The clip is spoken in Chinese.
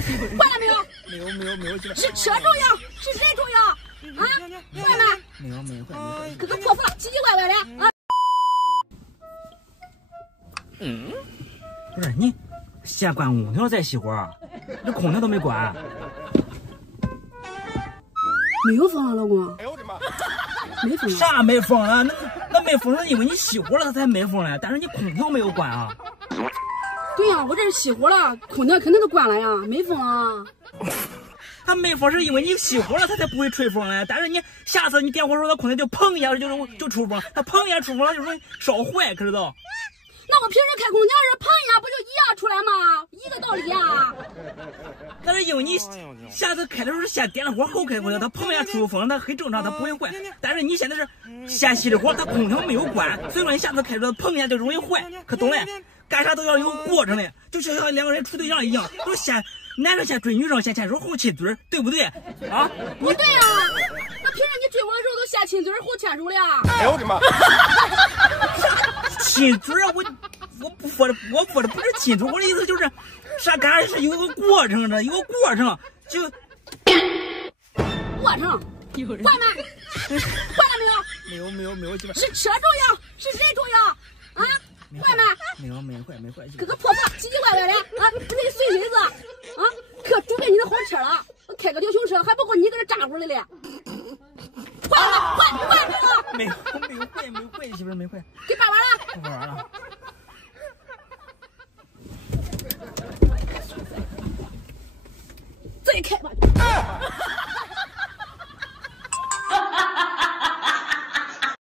坏了没有？没有，媳妇。是车重要，是人重要啊？坏了？没有。可破破奇奇怪怪的啊！不是你先关空调再熄火，这空调都没关。没有风啊，老公。哎呦我的妈！没风啊？啥没风啊？那没风是因为你熄火了它才没风嘞，但是你空调没有关啊。对呀，我这是熄火了，空调肯定都关了呀，没风啊。它没风是因为你熄火了它才不会吹风嘞，但是你下次你点火时候它空调就砰一下就出风，它砰一下出风了就容易烧坏，可知道？那我平时开空调是砰一下不就一样出来吗？一个道理呀。那是因为你下次开的时候是先点了火后开空调，它砰一下出风，它很正常，它不会坏。但是你现在是先熄的火，它空调没有关，所以说你下次开着砰一下就容易坏，可懂嘞？干啥都要有过程的，就像两个人处对象一样，都先男生先追女生，先牵手后亲嘴，对不对？啊？不对呀，那平时你追我的时候都先亲嘴后牵手了呀。哎呦我的妈！亲嘴我不说的不是亲嘴，我的意思就是啥干啥是有个过程的，有个过程就过程。坏吗？坏了没有？没有，媳妇。是车重要，是人重要啊？坏吗？没坏。可破破奇奇怪怪的啊！那碎心子啊，可煮给你的好吃了。我开个溜熊车还不够你搁这咋呼的嘞？坏没有？没有坏，媳妇没坏。给爸玩了？不玩了。再开吧。